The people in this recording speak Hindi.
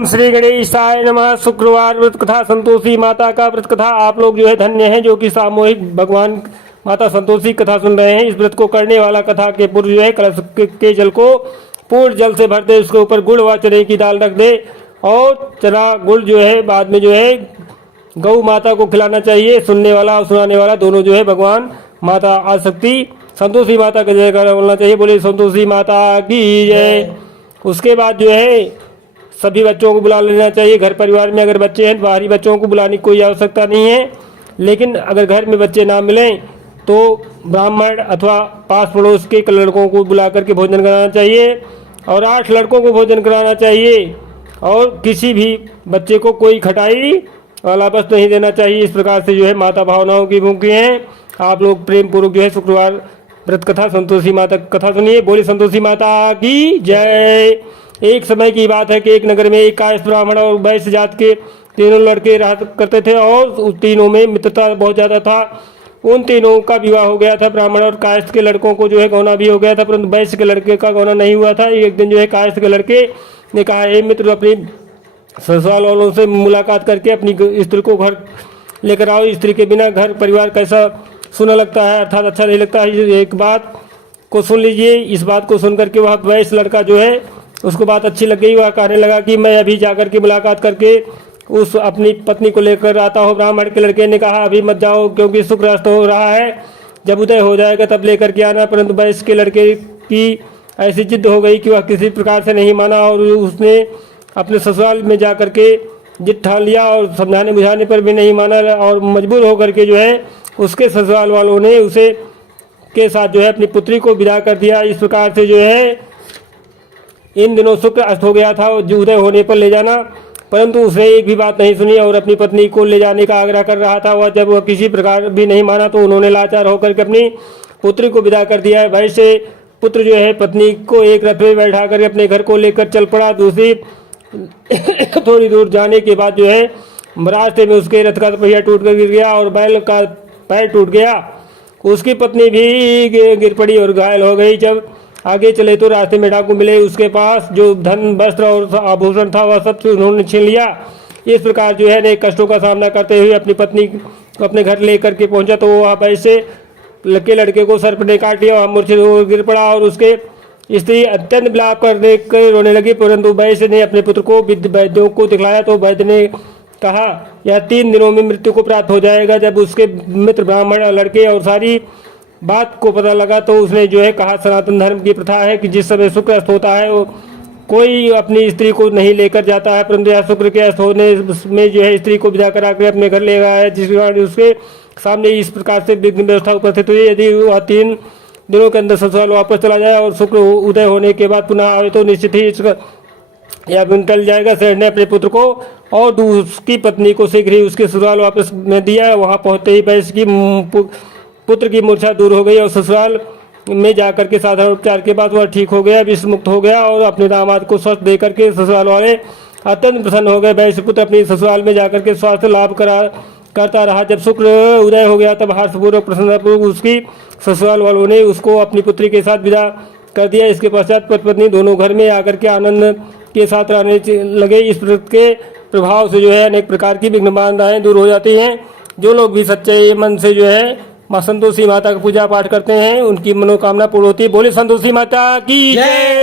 ओम श्री गणेशाय नमः। शुक्रवार व्रत कथा संतोषी माता का व्रत कथा। आप लोग जो है धन्य हैं जो कि सामूहिक भगवान माता संतोषी कथा सुन रहे हैं। इस व्रत को करने वाला कथा के पूर्व जो है कलश के जल को पूर्ण जल से भर दे, उसके ऊपर गुड़ व चने की दाल रख दे और चना गुड़ जो है बाद में जो है गौ माता को खिलाना चाहिए। सुनने वाला और सुनाने वाला दोनों जो है भगवान माता आदिशक्ति संतोषी माता का जयकारा बोलना चाहिए। बोले संतोषी माता की जय। उसके बाद जो है सभी बच्चों को बुला लेना चाहिए। घर परिवार में अगर बच्चे हैं, बाहरी बच्चों को बुलाने की कोई आवश्यकता नहीं है, लेकिन अगर घर में बच्चे ना मिलें तो ब्राह्मण अथवा पास पड़ोस के लड़कों को बुला करके भोजन कराना चाहिए और 8 लड़कों को भोजन कराना चाहिए और किसी भी बच्चे को कोई खटाई वाला बस नहीं देना चाहिए। इस प्रकार से जो है माता भावनाओं की भूखी हैं। आप लोग प्रेम पूर्वक जो है शुक्रवार व्रत कथा संतोषी माता कथा सुनिए। बोली संतोषी माता की जय। एक समय की बात है कि एक नगर में एक कायस्थ ब्राह्मण और वैश्य जात के तीनों लड़के रहा करते थे और उन तीनों में मित्रता बहुत ज़्यादा था। उन तीनों का विवाह हो गया था। ब्राह्मण और कायस्थ के लड़कों को जो है गौना भी हो गया था, परंतु वैश्य के लड़के का गौना नहीं हुआ था। एक दिन जो है कायस्थ के लड़के ने कहा, हे मित्र, अपनी ससुराल वालों से मुलाकात करके अपनी स्त्री को घर लेकर आओ। स्त्री के बिना घर परिवार कैसा सुना लगता है, अर्थात अच्छा नहीं लगता है। एक बात को सुन लीजिए। इस बात को सुन करके वह वैश्य लड़का जो है उसको बात अच्छी लग गई। वह कहने लगा कि मैं अभी जाकर के मुलाकात करके उस अपनी पत्नी को लेकर आता हूँ। ब्राह्मण के लड़के ने कहा, अभी मत जाओ क्योंकि शुक्र अस्त हो रहा है, जब उदय हो जाएगा तब लेकर के आना। परंतु वैश्य के लड़के की ऐसी जिद हो गई कि वह किसी प्रकार से नहीं माना और उसने अपने ससुराल में जा करके जिद ठान लिया और समझाने बुझाने पर भी नहीं माना और मजबूर होकर के जो है उसके ससुराल वालों ने उसे के साथ जो है अपनी पुत्री को विदा कर दिया। इस प्रकार से जो है इन दिनों शुक्र अस्त हो गया था जो उदय होने पर ले जाना, परंतु उसने एक भी बात नहीं सुनी और अपनी पत्नी को ले जाने का आग्रह कर रहा था। वह जब वह किसी प्रकार भी नहीं माना तो उन्होंने लाचार होकर के अपनी पुत्री को विदा कर दिया। वैसे पुत्र जो है पत्नी को एक रथ में बैठा कर अपने घर को लेकर चल पड़ा। दूसरी थोड़ी दूर जाने के बाद जो है रास्ते में उसके रथ का पहिया टूट कर गिर गया और बैल का पैर टूट गया। उसकी पत्नी भी गिर पड़ी और घायल हो गई। जब आगे चले तो रास्ते में डाकू मिले। उसके पास जो धन वस्त्र और आभूषण था वह सब उन्होंने छीन लिया। इस प्रकार जो है अनेक कष्टों का सामना करते हुए अपनी पत्नी को अपने घर लेकर के पहुंचा तो वह वैसे लड़के को सर्प ने काट लिया। वह मूर्छित हो गिर पड़ा और उसके स्त्री अत्यंत विलाप कर देख कर रोने लगी। परंतु वैश्य ने अपने पुत्र को वैद्यों को दिखलाया तो वैद्य ने कहा, यह 3 दिनों में मृत्यु को प्राप्त हो जाएगा। जब उसके मित्र ब्राह्मण लड़के और सारी बात को पता लगा तो उसने जो है कहा, सनातन धर्म की प्रथा है कि जिस समय शुक्र अस्त होता है वो कोई अपनी स्त्री को नहीं लेकर जाता है, परंतु यह शुक्र के अस्त होने में जो है स्त्री को विदा करा कर अपने घर ले गया है, जिस कारण उसके सामने इस प्रकार से विघ्न व्यवस्था उपस्थित हुई। यदि वह 3 दिनों के अंदर ससुराल वापस चला जाए और शुक्र उदय होने के बाद पुनः आए तो निश्चित ही इसका यह टल जाएगा। शहर ने अपने पुत्र को और उसकी पत्नी को शीघ्र ही उसके ससुराल वापस में दिया। वहां पहुंचते ही वैश्य की पुत्र की मूर्छा दूर हो गई और ससुराल में जाकर के साधारण उपचार के बाद वह ठीक हो गया, विष मुक्त हो गया और अपने दामाद को स्वस्थ देकर के ससुराल वाले अत्यंत प्रसन्न हो गए। वैश्य पुत्र अपनी ससुराल में जाकर के स्वास्थ्य लाभ करता रहा। जब शुक्र उदय हो गया तब हर्षपूर्वक प्रसन्नतापूर्वक उसकी ससुराल वालों ने उसको अपनी पुत्री के साथ विदा कर दिया। इसके पश्चात पति पत्नी दोनों घर में आकर के आनंद के साथ रहने लगे। इस व्रत के प्रभाव से जो है अनेक प्रकार की विघ्न बाधाएं दूर हो जाती हैं। जो लोग भी सच्चे मन से जो है माँ संतोषी माता का पूजा पाठ करते हैं उनकी मनोकामना पूर्ण होती है। बोले संतोषी माता की जय।